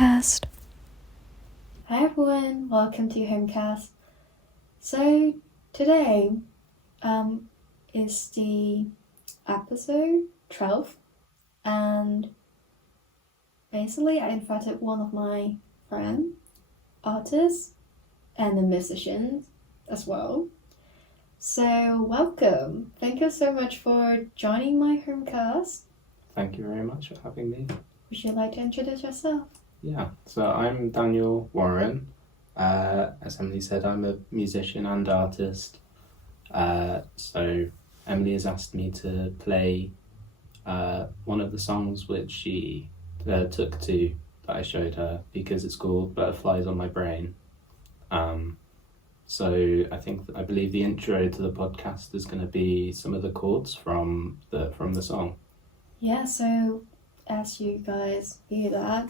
Homecast. Hi everyone, welcome to Homecast. So today is the episode 12, and basically I invited one of my friends, artists, and the musicians as well. So welcome. Thank you so much for joining my Homecast. Thank you very much for having me. Would you like to introduce yourself? Yeah, so I'm Daniel Warren. As Emily said, I'm a musician and artist. So Emily has asked me to play one of the songs which she took to that I showed her because it's called Butterflies on My Brain. So I believe the intro to the podcast is going to be some of the chords from the song. Yeah, so as you guys hear that,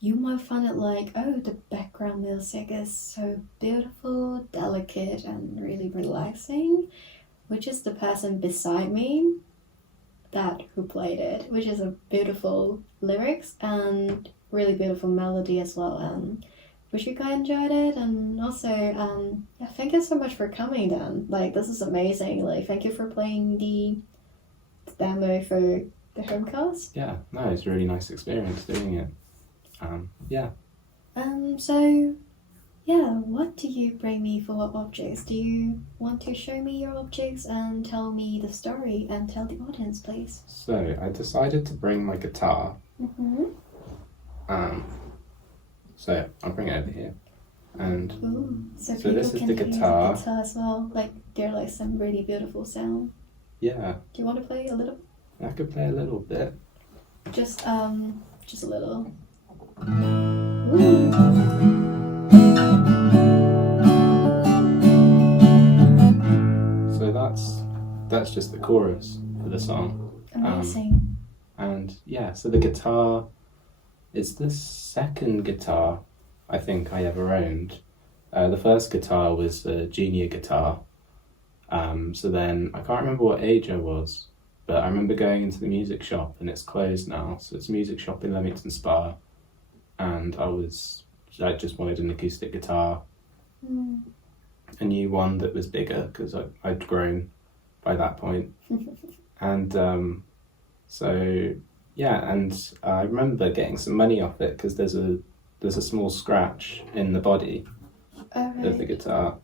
you might find it like, oh, the background music is so beautiful, delicate, and really relaxing, which is the person beside me who played it, which is a beautiful lyrics and really beautiful melody as well. Wish you guys enjoyed it, and also, yeah, thank you so much for coming, Dan. Like, this is amazing. Like, thank you for playing the demo for the Homecast. Yeah, no, it's a really nice experience doing it. So, yeah, what do you bring me for objects? Do you want to show me your objects and tell me the story and tell the audience, please? So I decided to bring my guitar. So I'll bring it over here. And Ooh, so this is people the can hear guitar. the guitar as well. Like, there are like some really beautiful sound. Yeah, Do you want to play a little? I could play a little bit. Just a little. Ooh. So that's just the chorus for the song. Amazing. And yeah, so the guitar is the second guitar I think I ever owned. The first guitar was a junior guitar. So then I can't remember what age I was, but I remember going into the music shop, and it's closed now. So it's a music shop in Leamington Spa, and I just wanted an acoustic guitar, a new one that was bigger because I'd grown by that point. And so yeah, and I remember getting some money off it because there's a small scratch in the body of the guitar.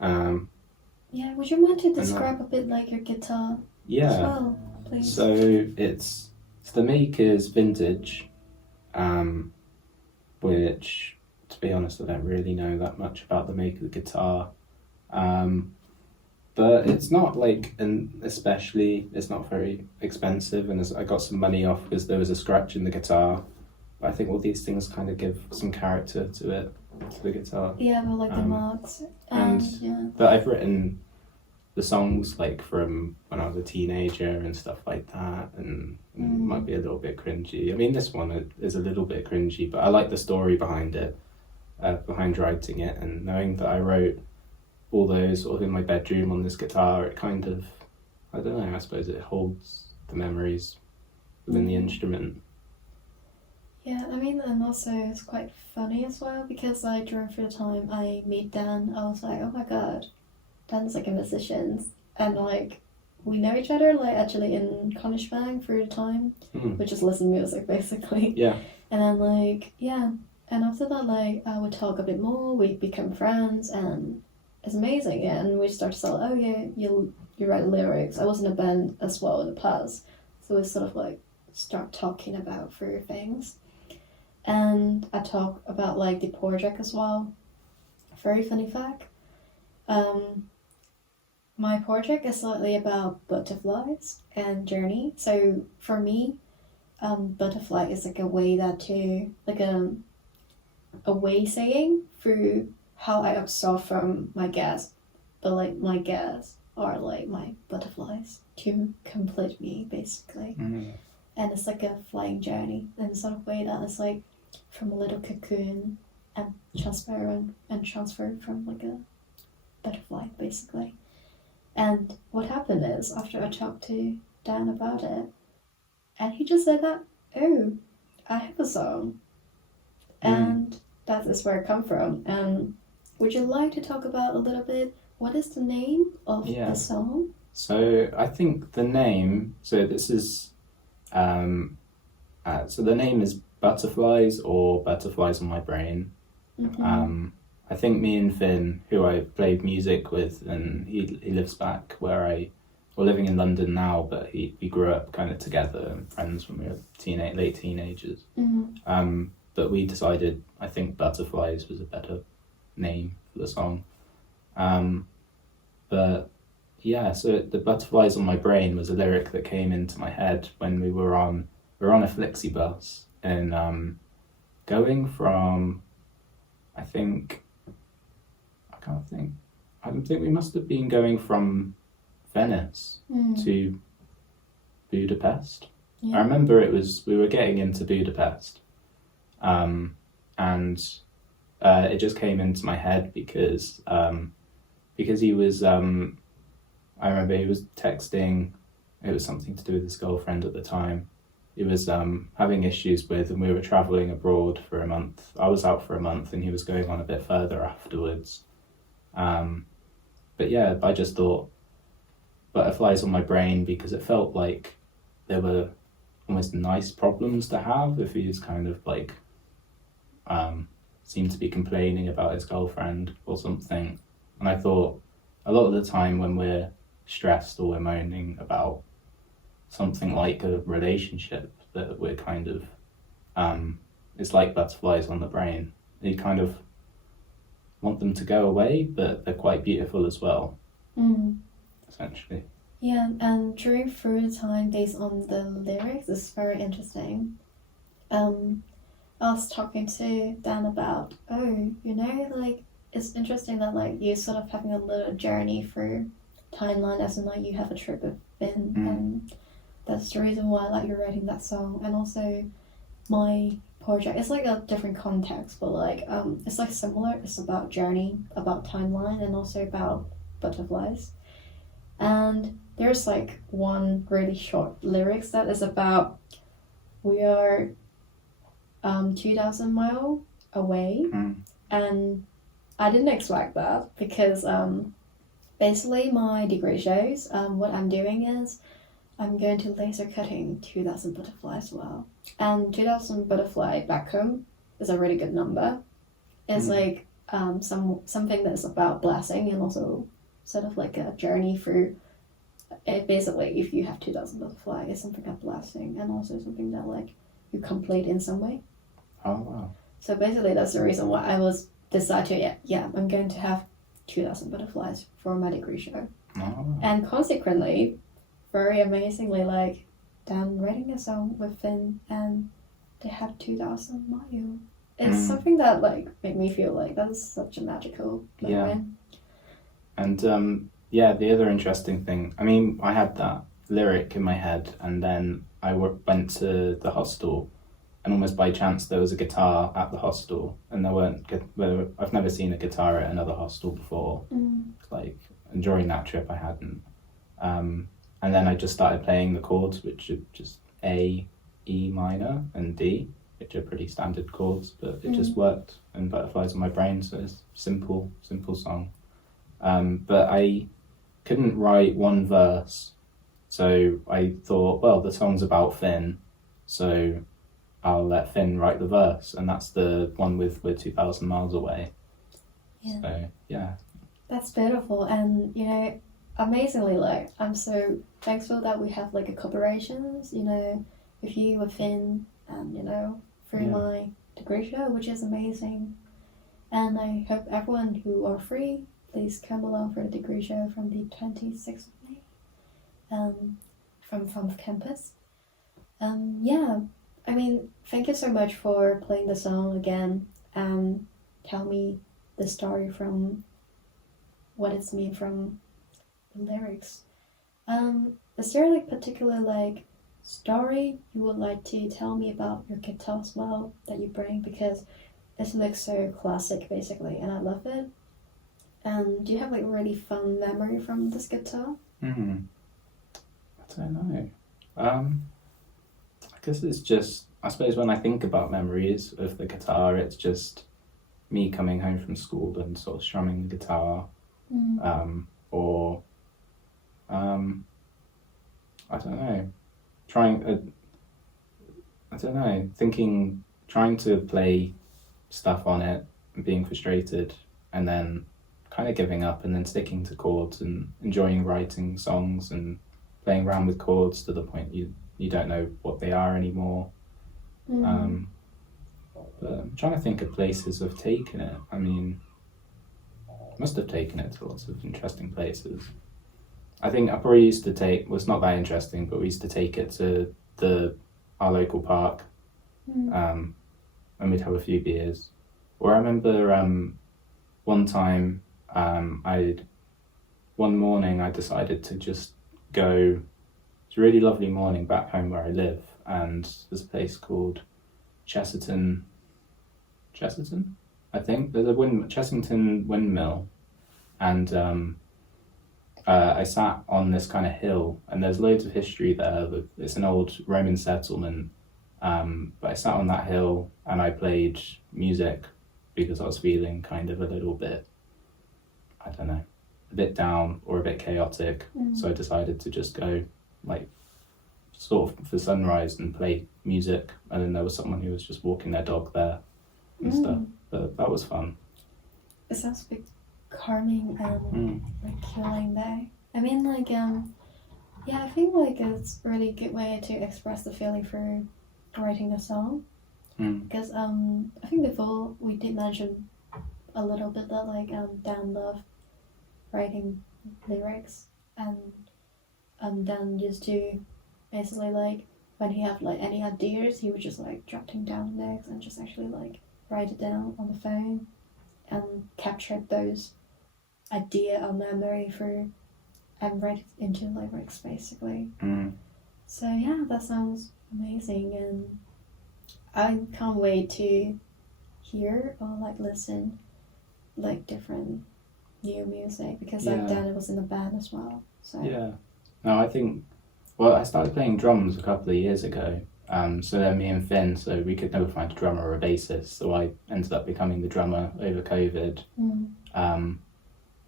Yeah, would you mind to describe a bit like your guitar as well, please? So the make is vintage, which, to be honest, I don't really know that much about the make of the guitar. But it's not it's not very expensive, and I got some money off because there was a scratch in the guitar. But I think all these things kind of give some character to the guitar. Yeah, but like the marks. But I've written the songs like from when I was a teenager and stuff like that, and it might be a little bit cringy. I mean, this one is a little bit cringy, but I like the story behind it, behind writing it, and knowing that I wrote all those sort of in my bedroom on this guitar, it kind of, I don't know, I suppose it holds the memories within the instrument. Yeah, I mean, and also it's quite funny as well because during the time I meet Dan, I was like, oh my god, Dan's like a musician, and like we know each other like actually in Koningsbank through the time, we just listen to music basically. Yeah. And then like and after that like I would talk a bit more, we become friends, and it's amazing. Yeah, and we start to say, oh yeah, you write lyrics. I was in a band as well in the past, so we sort of like start talking about further things. And I talk about like the project as well. Very funny fact. My project is slightly about butterflies and journey. So for me, butterfly is like a way a way saying through how I absorb from my guests, but like my guests are like my butterflies to complete me basically. And it's like a flying journey in sort of way that is like from a little cocoon and transparent and transferred from like a butterfly basically. And what happened is after I talked to Dan about it, and he just said that, oh, I have a song and that is where it come from. And would you like to talk about a little bit what is the name of the song? So I think the name. So this is. So the name is Butterflies or Butterflies on My Brain. Mm-hmm. I think me and Finn, who I played music with, and he lives back where we're living in London now, but we grew up kind of together and friends when we were late teenagers. Mm-hmm. But we decided, I think Butterflies was a better name for the song. But yeah, so the Butterflies on My Brain was a lyric that came into my head when we were on a flexi bus and going from, I think we must have been going from Venice to Budapest. Yeah. I remember we were getting into Budapest, and it just came into my head because he was I remember he was texting. It was something to do with his girlfriend at the time. He was having issues with, and we were travelling abroad for a month. I was out for a month, and he was going on a bit further afterwards. But yeah, I just thought Butterflies on My Brain because it felt like there were almost nice problems to have if he was kind of like seemed to be complaining about his girlfriend or something. And I thought a lot of the time when we're stressed or we're moaning about something like a relationship, that we're kind of it's like butterflies on the brain. You kind of want them to go away, but they're quite beautiful as well, essentially. Yeah, and during through the time based on the lyrics is very interesting. I was talking to Dan about, like it's interesting that like you're sort of having a little journey through timeline as in like you have a trip with Finn, and that's the reason why like you're writing that song. And also my project, it's like a different context, but like it's like similar. It's about journey, about timeline, and also about butterflies. And there's like one really short lyrics that is about we are 2,000 miles away, and I didn't expect that because basically my degree shows what I'm doing is I'm going to laser cutting 2,000 butterflies as well, and 2,000 butterfly back home is a really good number. It's like something that's about blessing and also sort of like a journey through it. Basically, if you have 2,000 butterfly, it's something of blessing and also something that like you complete in some way. Oh wow! So basically, that's the reason why I was decided I'm going to have 2,000 butterflies for my degree show. Oh, wow. And consequently, very amazingly, like Dan writing a song with Finn and they have 2,000 miles. It's something that like made me feel like that's such a magical moment. And the other interesting thing, I mean, I had that lyric in my head, and then I went to the hostel, and almost by chance there was a guitar at the hostel, and I've never seen a guitar at another hostel before. Like, and during that trip I hadn't. And then I just started playing the chords, which are just A, E minor, and D, which are pretty standard chords, but it just worked, and Butterflies on My Brain, so it's simple song. But I couldn't write one verse, so I thought, well, the song's about Finn, so I'll let Finn write the verse, and that's the one with We're 2,000 miles away. Yeah. So, yeah. That's beautiful, and, amazingly, like, I'm so thankful that we have, like, a collaborations, with you, with Finn, and, through my degree show, which is amazing. And I hope everyone who are free, please come along for the degree show from the 26th of May, from campus. I mean, thank you so much for playing the song again and tell me the story from what it's mean from the lyrics. Is there like particular like story you would like to tell me about your guitar as well that you bring, because it looks so classic basically and I love it. Do you have like a really fun memory from this guitar? I don't know. I guess it's just, I suppose when I think about memories of the guitar, it's just me coming home from school and sort of strumming the guitar, or I don't know, trying to play stuff on it and being frustrated, and then kind of giving up, and then sticking to chords and enjoying writing songs and playing around with chords to the point you don't know what they are anymore. But I'm trying to think of places I've taken it. I mean, must have taken it to lots of interesting places. I think I probably used to take, well, it's not that interesting, but we used to take it to our local park, and we'd have a few beers. Or I remember one time, one morning I decided to just go, it's a really lovely morning back home where I live, and there's a place called Chesterton, I think. There's a Chessington windmill, and I sat on this kind of hill, and there's loads of history there. It's an old Roman settlement, but I sat on that hill and I played music because I was feeling kind of a little bit, I don't know, a bit down or a bit chaotic. So I decided to just go, like, sort of for sunrise and play music, and then there was someone who was just walking their dog there and stuff. But that was fun. It sounds a bit calming and like healing day. I mean, like, yeah, I think like it's a really good way to express the feeling for writing a song. Because I think before we did mention a little bit that like Dan loved writing lyrics, and Dan used to basically like when he had like any ideas, he would just like jotting down lyrics and just actually like write it down on the phone and capture those idea or memory for and write it into lyrics basically. So yeah, that sounds amazing, and I can't wait to hear or like listen like different new music, because like Dan was in a band as well. So yeah, no, I think, well, I started playing drums a couple of years ago. So then me and Finn, so we could never find a drummer or a bassist, so I ended up becoming the drummer over COVID.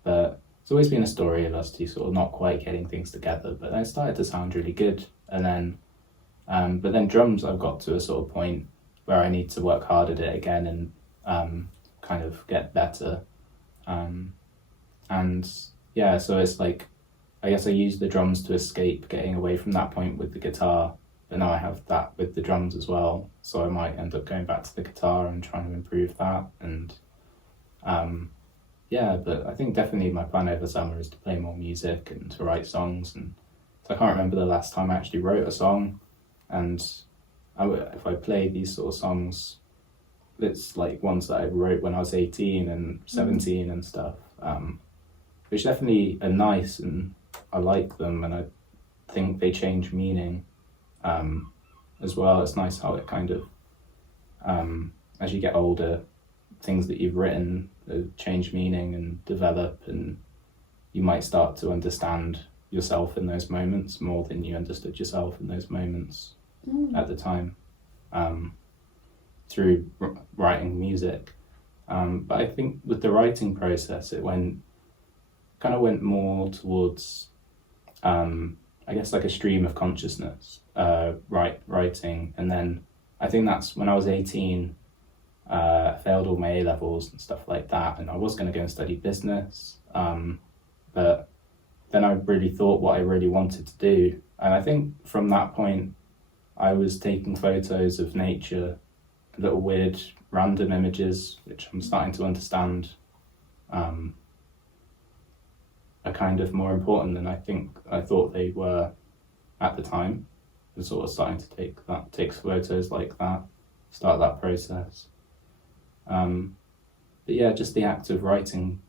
But it's always been a story of us two sort of not quite getting things together, but then it started to sound really good. And then, but then drums, I've got to a sort of point where I need to work hard at it again and kind of get better. And yeah, so it's like, I guess I use the drums to escape getting away from that point with the guitar, but now I have that with the drums as well, so I might end up going back to the guitar and trying to improve that. And yeah, but I think definitely my plan over summer is to play more music and to write songs. And so I can't remember the last time I actually wrote a song, and if I play these sort of songs, it's like ones that I wrote when I was 18 and 17 and stuff, which definitely are nice and I like them, and I think they change meaning as well. It's nice how it kind of, as you get older, things that you've written change meaning and develop, and you might start to understand yourself in those moments more than you understood yourself in those moments at the time, through writing music. But I think with the writing process, it went more towards, I guess, like a stream of consciousness, writing. And then I think that's when I was 18, I failed all my A-levels and stuff like that, and I was going to go and study business, but then I really thought what I really wanted to do. And I think from that point, I was taking photos of nature, little weird random images, which I'm starting to understand are kind of more important than I thought they were at the time. I'm sort of starting to take photos like that, start that process. But yeah, just the act of writing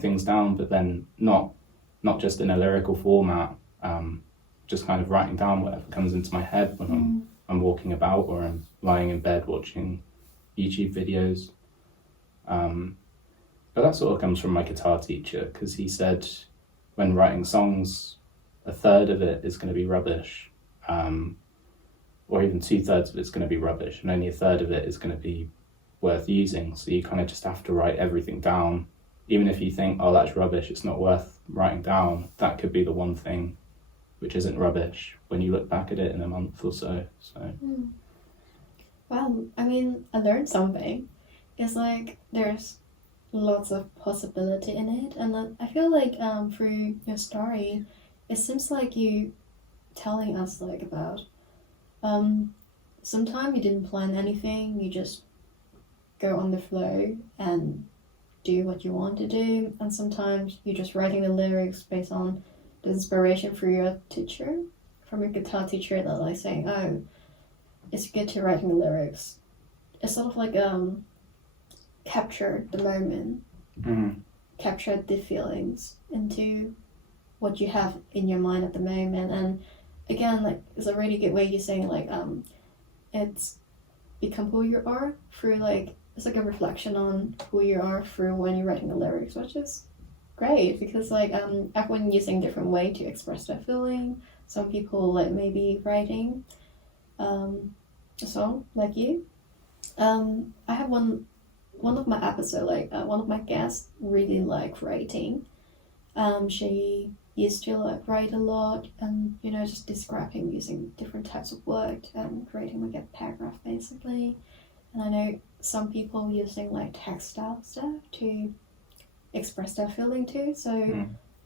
things down, but then not just in a lyrical format, just kind of writing down whatever comes into my head when I'm walking about or I'm lying in bed watching YouTube videos. But that sort of comes from my guitar teacher, because he said when writing songs, a third of it is going to be rubbish. or even 2/3 of it's going to be rubbish, and only 1/3 of it is going to be worth using. So you kind of just have to write everything down. Even if you think, oh, that's rubbish, it's not worth writing down, that could be the one thing which isn't rubbish when you look back at it in a month or so. Well, I mean, I learned something. It's like there's lots of possibility in it, and I feel like through your story, it seems like you telling us like about sometimes you didn't plan anything, you just go on the flow and do what you want to do, and sometimes you're just writing the lyrics based on the inspiration from your teacher, from your guitar teacher, that like saying, oh, it's good to writing the lyrics. It's sort of like capture the moment, capture the feelings into what you have in your mind at the moment. And again, like, it's a really good way you're saying like it's become who you are through, like, it's like a reflection on who you are through when you're writing the lyrics, which is great because like everyone using different way to express their feeling. Some people like maybe writing a song like you. I have one of my episode, like one of my guests really like writing. She used to like write a lot and, you know, just describing using different types of words and creating like a paragraph basically. And I know some people using like textile stuff to express their feeling too. So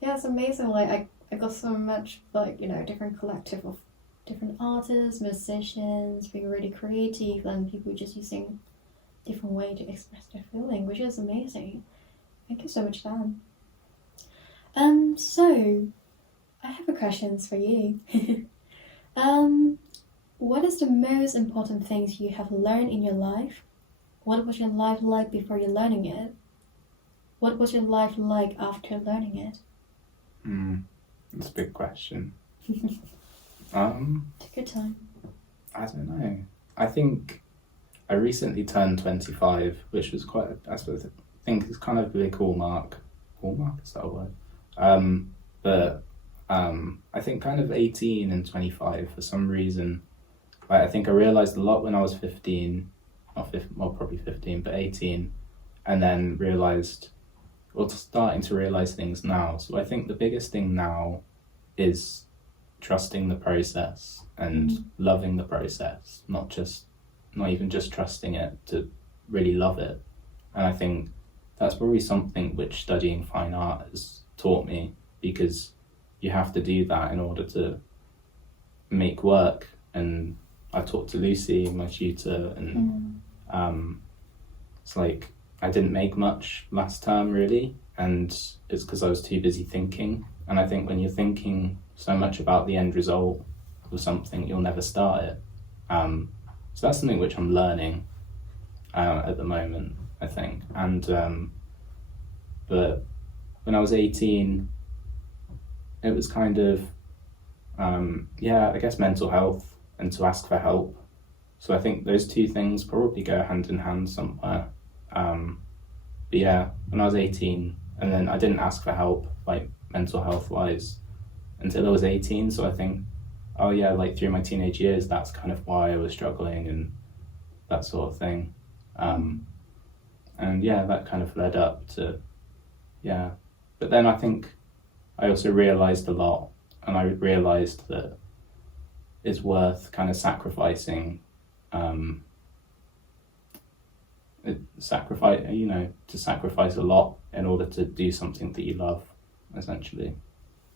yeah, it's amazing. Like I got so much like, you know, different collective of different artists, musicians, being really creative, and people just using different way to express their feeling, which is amazing. Thank you so much, Dan. So I have a questions for you. What is the most important things you have learned in your life? What was your life like before you learning it? What was your life like after learning it? That's a big question. Take your time. I don't know. I think I recently turned 25, which was quite, I think it's kind of a big hallmark. Hallmark, is that a word? But I think kind of 18 and 25, for some reason, I think I realised a lot when I was 15, probably 15, but 18, and then realised, or starting to realise things now. So I think the biggest thing now is trusting the process and loving the process, not even just trusting it, to really love it. And I think that's probably something which studying fine art has taught me, because you have to do that in order to make work. And I talked to Lucy, my tutor, and it's like I didn't make much last term really, and it's because I was too busy thinking. And I think when you're thinking so much about the end result of something, you'll never start it. So that's something which I'm learning at the moment, I think. And but when I was 18, it was kind of I guess mental health and to ask for help. So I think those two things probably go hand in hand somewhere. But yeah, when I was 18, and then I didn't ask for help, like mental health wise, until I was 18. So I think, oh yeah, like through my teenage years, that's kind of why I was struggling and that sort of thing. And yeah, that kind of led up to, yeah. But then I think I also realised a lot, and I realised that it's worth kind of sacrificing, to sacrifice a lot in order to do something that you love, essentially.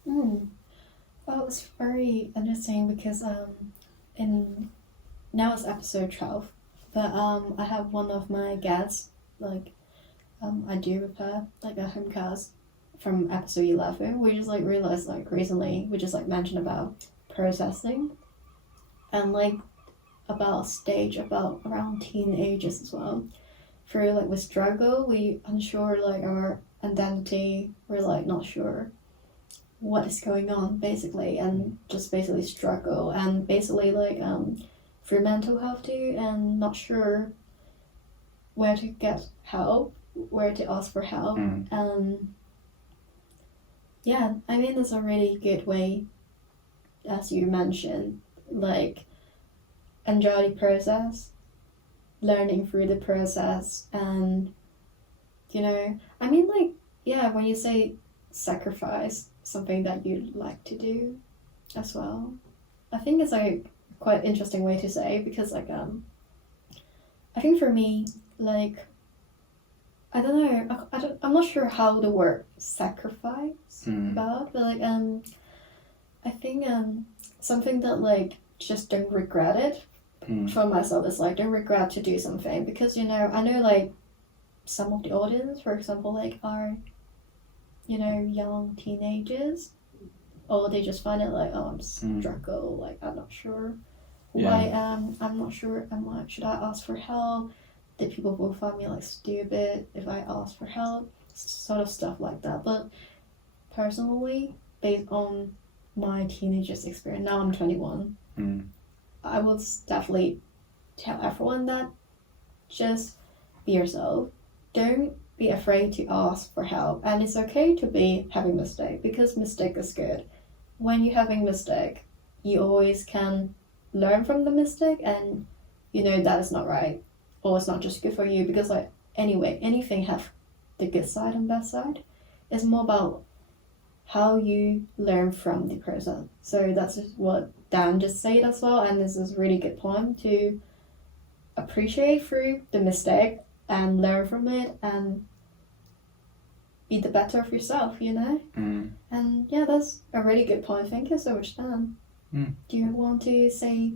Well, it's very interesting because now it's episode 12, but I have one of my guests, like I do with her, like a homecast from episode 11. We just like realized like recently, we just like mentioned about processing and like about stage about around teenagers as well. Through like we struggle, we unsure like our identity, we're like not sure what is going on basically, and just basically struggle, and basically like through mental health too, and not sure where to get help, where to ask for help. Yeah, I mean it's a really good way, as you mentioned, like enjoy the process, learning through the process, and I mean, like, yeah, when you say sacrifice something that you like to do as well, I think it's like quite interesting way to say, because like I think for me, like, I don't know, I'm not sure how the word sacrifice about, but like I think something that like just don't regret it for myself is like don't regret to do something, because I know like some of the audience, for example, like are young teenagers, or they just find it like, oh, I'm struggle, like I'm not sure who I am, I'm not sure should I ask for help, that people will find me like stupid if I ask for help, sort of stuff like that. But personally, based on my teenagers experience, now I'm 21, I will definitely tell everyone that just be yourself, don't be afraid to ask for help, and it's okay to be having mistake, because mistake is good. When you're having mistake, you always can learn from the mistake, and that is not right, or it's not just good for you, because like anyway, anything have the good side and bad side. It's more about how you learn from the process. So that's what Dan just said as well, and this is a really good point to appreciate through the mistake and learn from it and be the better of yourself, And yeah, that's a really good point. Thank you so much, Dan. Do you want to say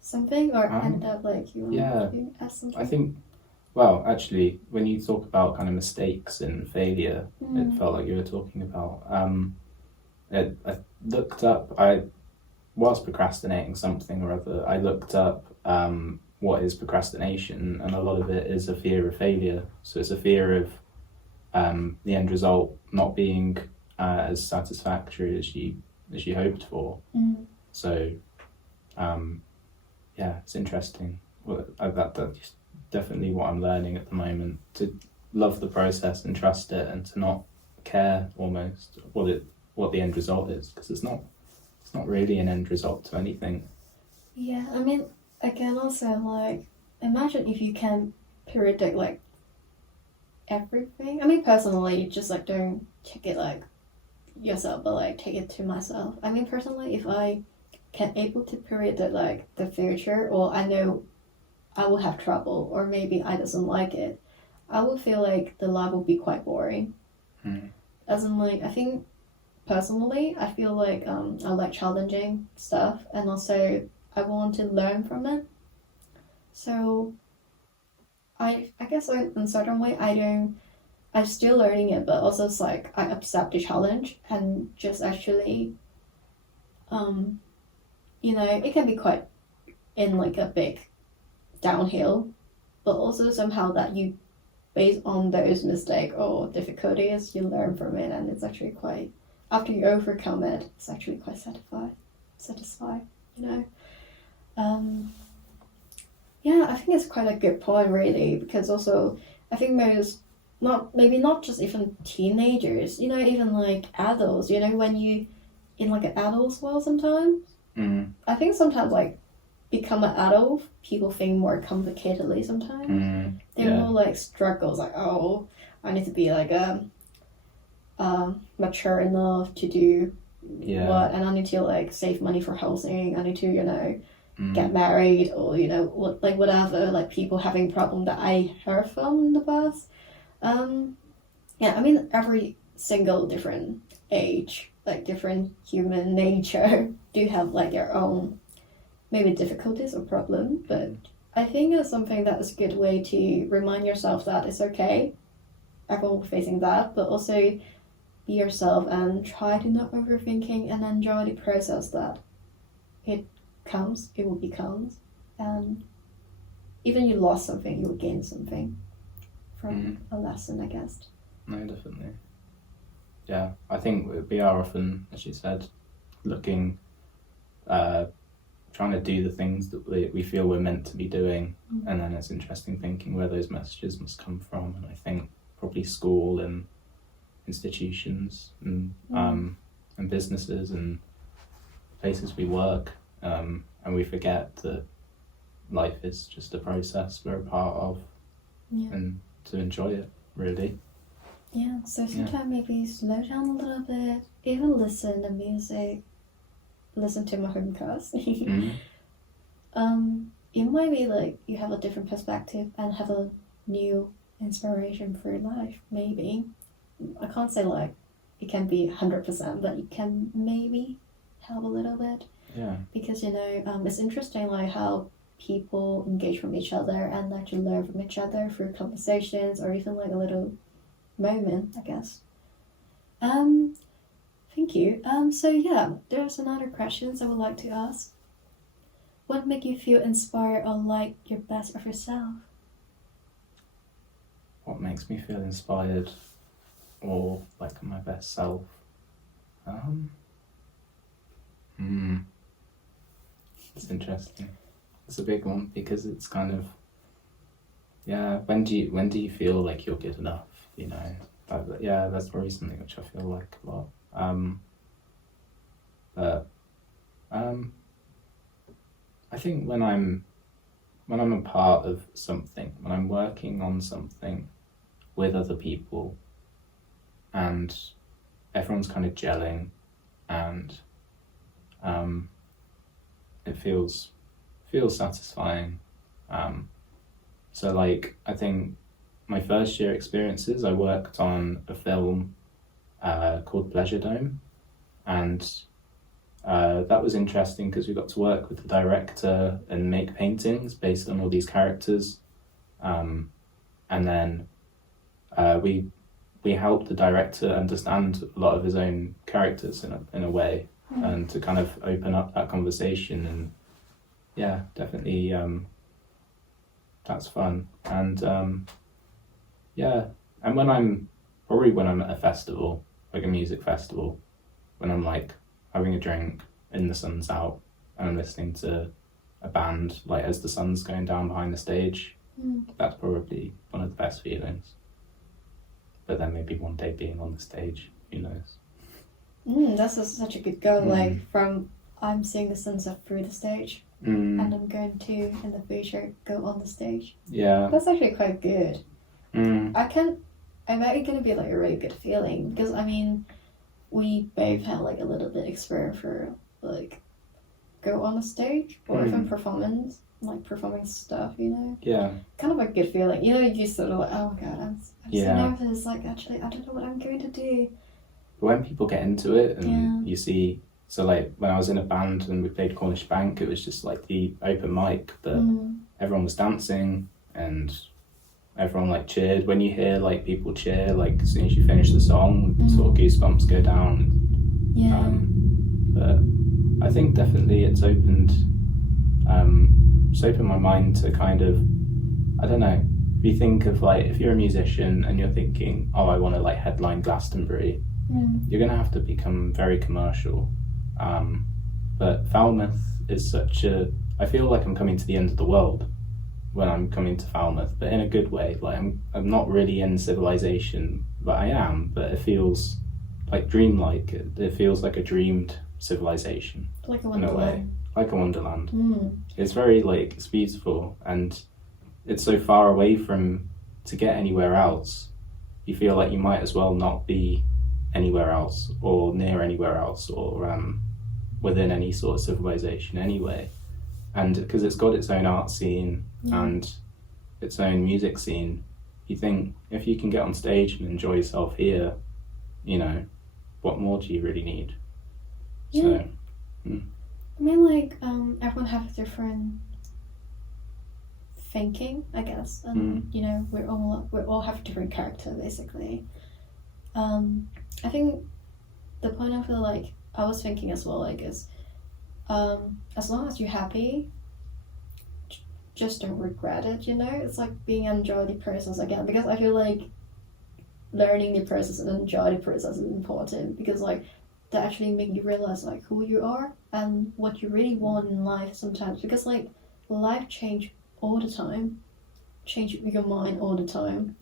something, or end up like you want to add something? I think, well, actually, when you talk about kind of mistakes and failure, it felt like you were talking about. I looked up. I was procrastinating something or other. I looked up what is procrastination, and a lot of it is a fear of failure. So it's a fear of the end result not being as satisfactory as you hoped for. So yeah, it's interesting. Well, that's definitely what I'm learning at the moment, to love the process and trust it, and to not care almost what the end result is, because it's not really an end result to anything. Yeah, I mean, again, also like imagine if you can predict like everything. I mean, personally, just like don't take it like yourself, but like take it to myself. I mean, personally, if I can able to predict like the future, or I know I will have trouble, or maybe I doesn't like it, I will feel like the life will be quite boring. As in, like, I think personally, I feel like I like challenging stuff, and also I want to learn from it. So I guess like in a certain way I'm still learning it, but also it's like I accept the challenge and just actually it can be quite in like a big downhill, but also somehow that you, based on those mistakes or difficulties, you learn from it, and it's actually quite, after you overcome it, it's actually quite satisfied. Yeah, I think it's quite a good point, really, because also I think not just even teenagers, even like adults, when you in like an adult's world sometimes. I think sometimes like become an adult, people think more complicatedly sometimes. They're more like struggles, like, oh, I need to be like mature enough to do what, and I need to like save money for housing, I need to get married, or whatever, like people having problem that I heard from in the past. Yeah, I mean, every single different age, like different human nature do have like their own maybe difficulties or problem, but I think it's something that is a good way to remind yourself that it's okay, everyone facing that, but also be yourself and try to not overthinking and enjoy the process that it comes, it will become, and even you lost something, you will gain something from a lesson, I guess. No, definitely. Yeah, I think we are often, as you said, looking, trying to do the things that we feel we're meant to be doing, and then it's interesting thinking where those messages must come from, and I think probably school and institutions and businesses and places we work, and we forget that life is just a process we're a part of, and to enjoy it, really. Yeah, so sometimes maybe slow down a little bit, even listen to music, listen to my Homecast. It might be like you have a different perspective and have a new inspiration for your life, maybe. I can't say like it can be 100%, but it can maybe help a little bit. Yeah. Because, it's interesting like how people engage from each other and actually learn from each other through conversations or even like a little moment, I guess. Thank you. So yeah, there's another questions I would like to ask. What make you feel inspired or like your best of yourself? What makes me feel inspired or like my best self? It's interesting. It's a big one because it's kind of, when do you feel like you're good enough? That's probably something which I feel like a lot. I think when I'm a part of something, when I'm working on something with other people, and everyone's kind of gelling, and it feels satisfying. So like I think my first year experiences, I worked on a film called Pleasure Dome, and that was interesting because we got to work with the director and make paintings based on all these characters, and then we helped the director understand a lot of his own characters in a way, and to kind of open up that conversation. And definitely that's fun. And and when I'm at a festival, like a music festival, when I'm like having a drink and the sun's out and I'm listening to a band like as the sun's going down behind the stage, that's probably one of the best feelings. But then maybe one day being on the stage, who knows? That's such a good goal. Like from I'm seeing the sunset through the stage, and I'm going to in the future go on the stage. Yeah, that's actually quite good. I bet it's gonna be like a really good feeling because I mean, we both had like a little bit experience for like go on a stage or even performance, like performing stuff, Yeah. Kind of a good feeling. You sort of like, oh my god, I'm so nervous. Like actually, I don't know what I'm going to do. But when people get into it and you see, so like when I was in a band and we played Cornish Bank, it was just like the open mic, but everyone was dancing and everyone like cheered. When you hear like people cheer, like as soon as you finish the song, sort of goosebumps go down. But I think definitely it's opened my mind to kind of, I don't know, if you think of like, if you're a musician and you're thinking, oh, I want to like headline Glastonbury, you're going to have to become very commercial. But Falmouth is I feel like I'm coming to the end of the world when I'm coming to Falmouth, but in a good way. Like I'm not really in civilization, but I am, but it feels like dreamlike. It feels like a dreamed civilization. Like a wonderland. Like a wonderland. It's very like, it's beautiful, and it's so far away to get anywhere else. You feel like you might as well not be anywhere else or near anywhere else or within any sort of civilization anyway. And because it's got its own art scene and its own music scene, you think if you can get on stage and enjoy yourself here, what more do you really need? So I mean, like, everyone has different thinking, I guess, and we all have different character basically. I think the point I feel like I was thinking as well, like, is as long as you're happy, just don't regret it. It's like being enjoy the process again, because I feel like learning the process and enjoy the process is important, because like that actually make you realize like who you are and what you really want in life sometimes, because like life change all the time, change your mind all the time.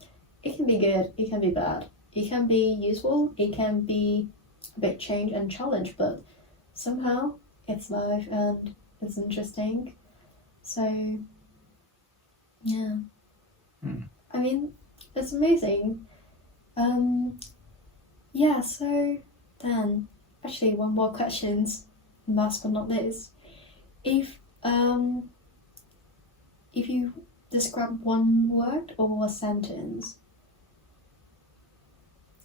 It can be good, it can be bad, it can be useful, it can be a big change and challenge, but somehow it's life and it's interesting. So Yeah. Hmm. I mean, it's amazing. Yeah, so then, actually, one more question, last but not least. If you describe one word or a sentence,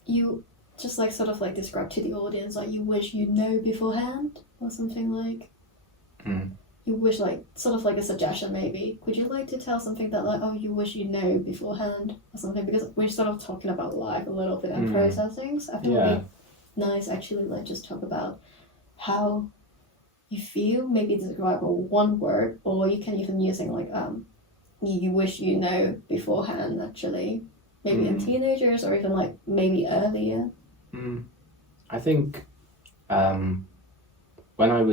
you just like sort of like describe to the audience like you wish you know beforehand or something like you wish like sort of like a suggestion maybe. Would you like to tell something that like you wish you know beforehand or something, because we're sort of talking about life a little bit and processing, so I think it would be nice actually like just talk about how you feel, maybe describe one word, or you can even using like you wish you know beforehand actually, maybe in teenagers or even like maybe earlier. I think when I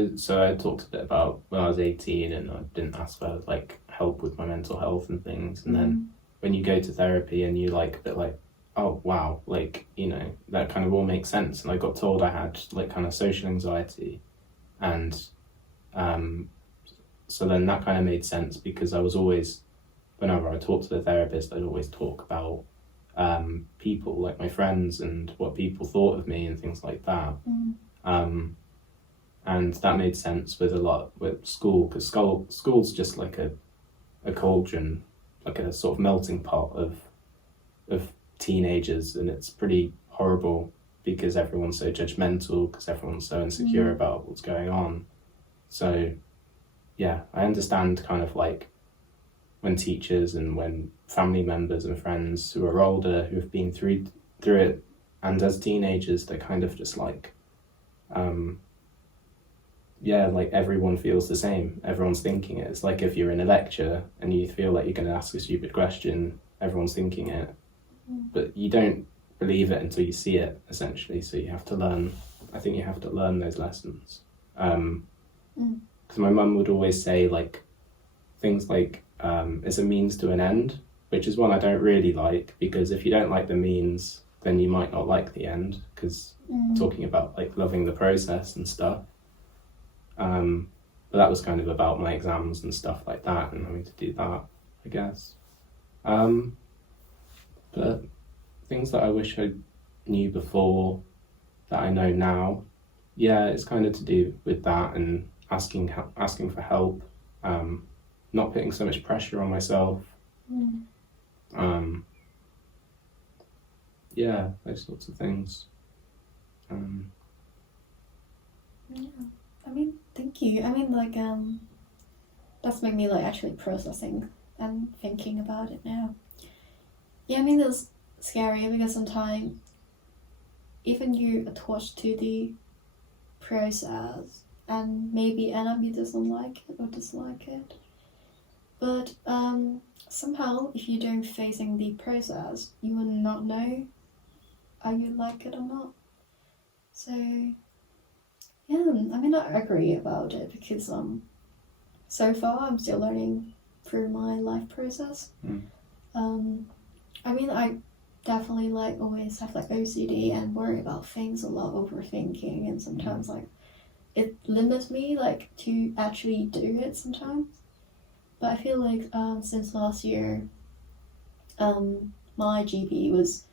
talked a bit about when I was 18 and I didn't ask for like help with my mental health and things, and then when you go to therapy and you like a bit like, oh wow, like, you know, that kind of all makes sense. And I got told I had like kind of social anxiety, and so then that kind of made sense, because I was always, whenever I talked to the therapist, I'd always talk about people, like my friends, and what people thought of me and things like that. And that made sense with a lot with school, because school's just like a cauldron, like a sort of melting pot of teenagers, and it's pretty horrible because everyone's so judgmental, because everyone's so insecure about what's going on. So yeah, I understand kind of like when teachers and when family members and friends who are older, who've been through it, and as teenagers, they're kind of just like, like everyone feels the same. Everyone's thinking it. It's like if you're in a lecture and you feel like you're going to ask a stupid question, everyone's thinking it, but you don't believe it until you see it, essentially. So you have to learn. I think you have to learn those lessons. Because my mum would always say like things like, it's a means to an end, which is one I don't really like, because if you don't like the means, then you might not like the end, because talking about like loving the process and stuff. But that was kind of about my exams and stuff like that, and having to do that, I guess. But things that I wish I knew before that I know now, yeah, it's kind of to do with that, and asking for help, not putting so much pressure on myself. Yeah, those sorts of things. Yeah, I mean, thank you. I mean, like, that's made me like actually processing and thinking about it now. Yeah, I mean, it's scary because sometimes even you attach to the process and maybe enemy doesn't like it or dislike it, but somehow if you don't facing the process, you will not know are you like it or not. So yeah, I mean, I agree about it, because so far I'm still learning through my life process. I mean, I definitely like always have like OCD and worry about things a lot, overthinking, and sometimes like it limits me like to actually do it sometimes. But I feel like since last year, my GP was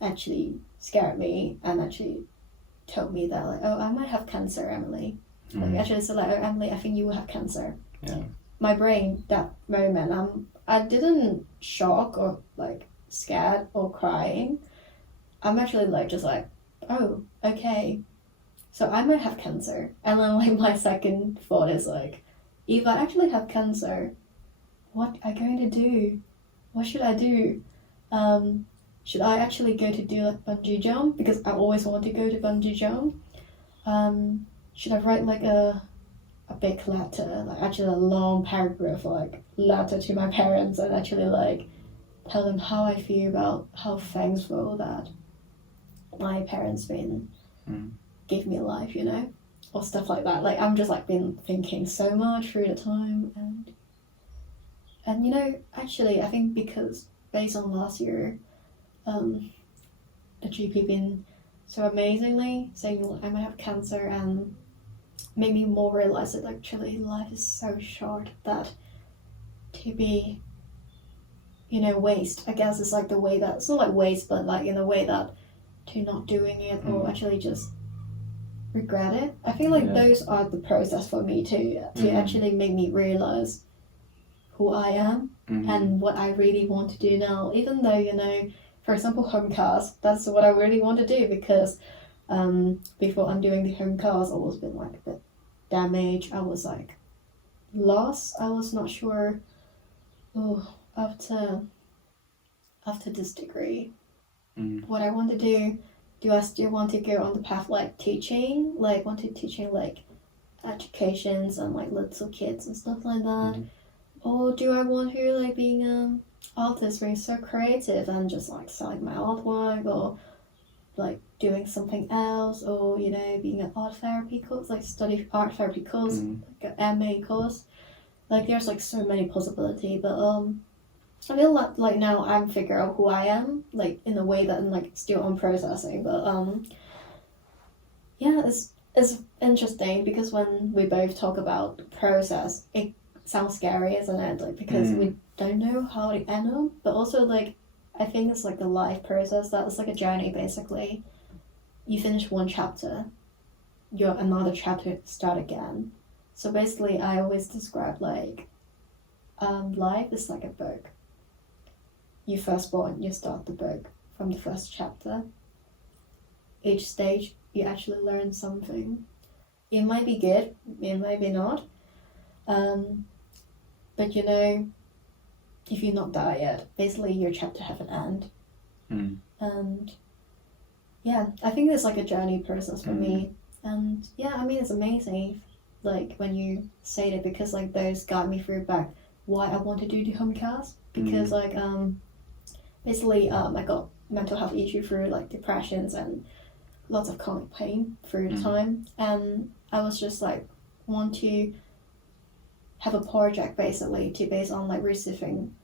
actually scared me and actually told me that like, oh, I might have cancer, Emily. Like actually said like, oh, Emily, I think you will have cancer. Yeah. My brain that moment, I didn't shock or like scared or crying. I'm actually like just like, oh, okay, so I might have cancer. And then like my second thought is like, if I actually have cancer, what am I going to do? What should I do? Should I actually go to do like bungee jump, because I always want to go to bungee jump? Should I write like a big letter, like actually a long paragraph, like letter to my parents, and actually like tell them how I feel about how thankful that my parents been gave me life, you know, or stuff like that. Like I'm just like been thinking so much through the time, and you know, actually I think because based on last year, the GP been so amazingly saying like, I might have cancer, and made me more realize that actually life is so short that to be waste. I guess it's like the way that, it's not like waste, but like in a way that to not doing it or actually just regret it. I feel like those are the process for me to actually make me realize who I am and what I really want to do now. Even though, for example, Homecast, that's what I really want to do, because before I'm doing the Homecast, I was been like a bit damaged. I was like lost. I was not sure. After this degree, what I want to do. Do I still want to go on the path like teaching, like want to teaching like educations and like little kids and stuff like that, or do I want to like being an artist, being so creative and just like selling my artwork, or like doing something else, or being an art therapy course, like study art therapy course, like an MA course. Like there's like so many possibilities, but I feel like now I'm figuring out who I am, like in a way that I'm like still on processing. But yeah, it's interesting because when we both talk about the process, it sounds scary, isn't it? Like because we don't know how to end up, but also like I think it's like a life process, that it's like a journey basically. You finish one chapter, another chapter start again. So basically, I always describe like life is like a book. You first born, you start the book from the first chapter. Each stage, you actually learn something. It might be good, it might be not. But if you're not there yet, basically your chapter have an end. And yeah, I think it's like a journey process for me. And yeah, I mean, it's amazing, like when you say that, because like those got me through back why I want to do the Homecast, because like basically I got mental health issue through like depressions and lots of chronic pain through the time, and I was just like want to have a project basically to base on like receiving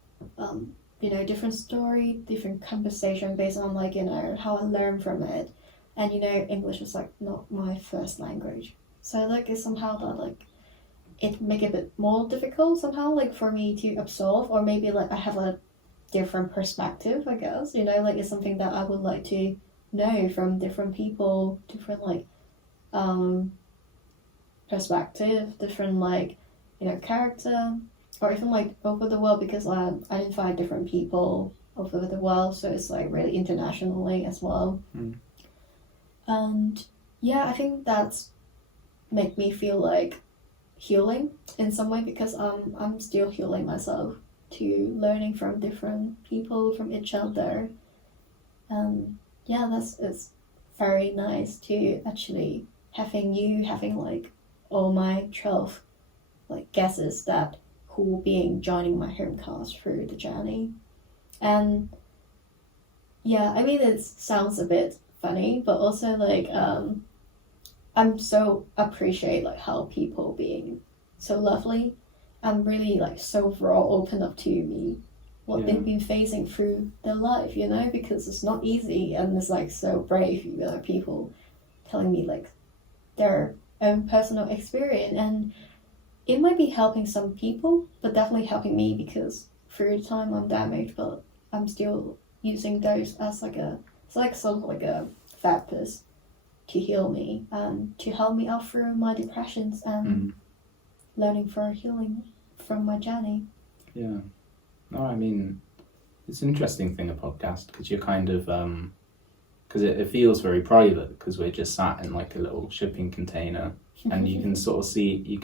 different story, different conversation based on like how I learn from it. And English was like not my first language, so like it's somehow that like it make it a bit more difficult somehow like for me to absorb, or maybe like I have a different perspective, I guess, like it's something that I would like to know from different people, different like perspective, different like character, or even like over the world, because I identify different people over the world, so it's like really internationally as well. And yeah, I think that's make me feel like healing in some way, because I'm still healing myself to learning from different people, from each other. Yeah, it's very nice to actually having like all my 12 like guesses that who will be joining my Homecast through the journey. And yeah, I mean, it sounds a bit funny, but also like I'm so appreciate like how people being so lovely and really like so raw, open up to me what they've been facing through their life, because it's not easy, and it's like so brave, people telling me like their own personal experience, and it might be helping some people, but definitely helping me, because through the time I'm damaged, but I'm still using those as like it's like sort of like a therapist to heal me and to help me out through my depressions and learning for healing from my journey. Yeah. No, I mean, it's an interesting thing, a podcast, because you're kind of, because it feels very private, because we're just sat in like a little shipping container, and you can sort of see,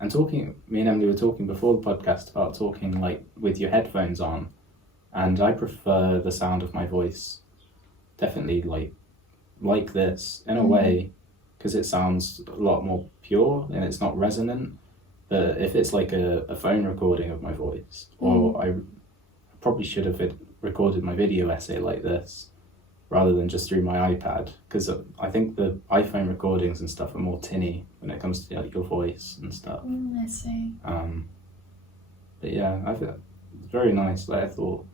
and talking, me and Emily were talking before the podcast about talking like with your headphones on, and I prefer the sound of my voice, definitely like this, in a way, because it sounds a lot more pure, and it's not resonant. But if it's like a phone recording of my voice, or I probably should have recorded my video essay like this, rather than just through my iPad, because I think the iPhone recordings and stuff are more tinny when it comes to like your voice and stuff. I see. But yeah, I feel it's very nice. Like I thought,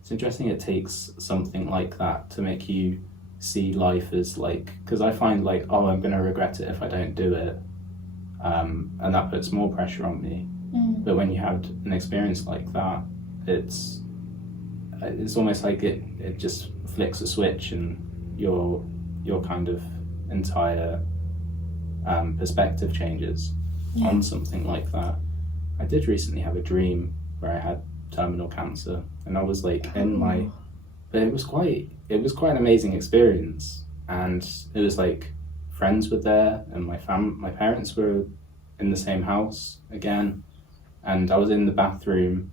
it's interesting. It takes something like that to make you see life as like, because I find like, oh, I'm gonna regret it if I don't do it. And that puts more pressure on me. But when you had an experience like that, it's almost like it just flicks a switch and your kind of entire perspective changes on something like that. I did recently have a dream where I had terminal cancer, and I was like but it was quite an amazing experience, and it was like friends were there, and my parents were in the same house again, and I was in the bathroom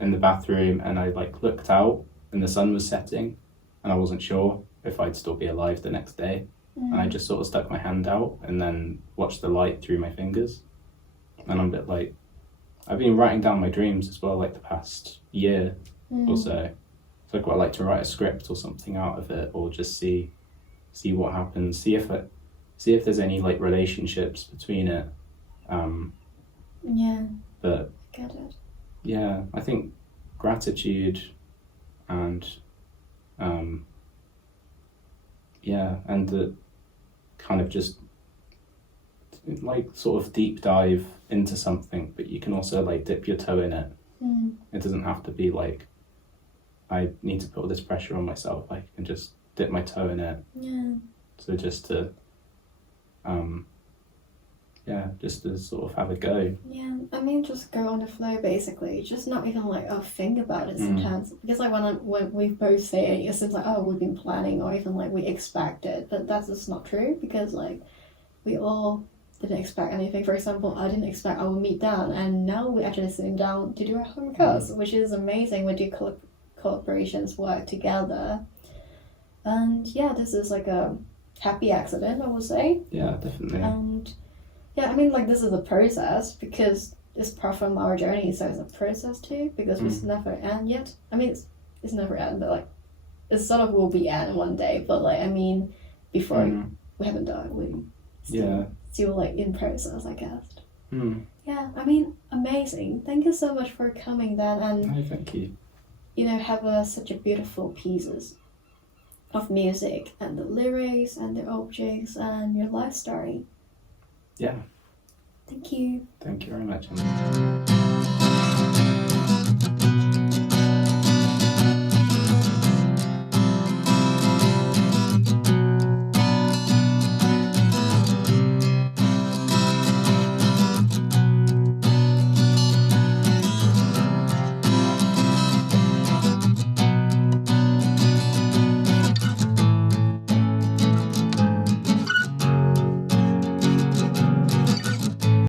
in the bathroom, and I like looked out and the sun was setting, and I wasn't sure if I'd still be alive the next day. And I just sort of stuck my hand out and then watched the light through my fingers. And I'm a bit like, I've been writing down my dreams as well, like the past year or so. So I'd quite like to write a script or something out of it, or just see what happens, see if there's any like relationships between it. But Get it. Yeah, I think gratitude and and the kind of just like sort of deep dive into something, but you can also like dip your toe in it. It doesn't have to be like I need to put all this pressure on myself. I can just dip my toe in it. So just to just to sort of have a go. I mean, just go on the flow basically. Just not even like think about it sometimes. Because like when we both say it, it seems like we've been planning, or even like we expect it, but that's just not true, because like we all didn't expect anything. For example, I didn't expect I would meet Dan, and now we're actually sitting down to do a homecast, which is amazing when two collaborations work together. And this is like a happy accident, I would say. Yeah, definitely. And I mean, like, this is a process, because it's part from our journey, so it's a process too, because it's never end yet. I mean, it's never end, but like, it sort of will be end one day, but like, I mean, before we haven't died, we still like in process, I guess. Yeah, I mean, amazing. Thank you so much for coming, Dan, and thank you. You know, have such a beautiful pieces of music, and the lyrics, and the objects, and your life story. Yeah. Thank you. Thank you very much.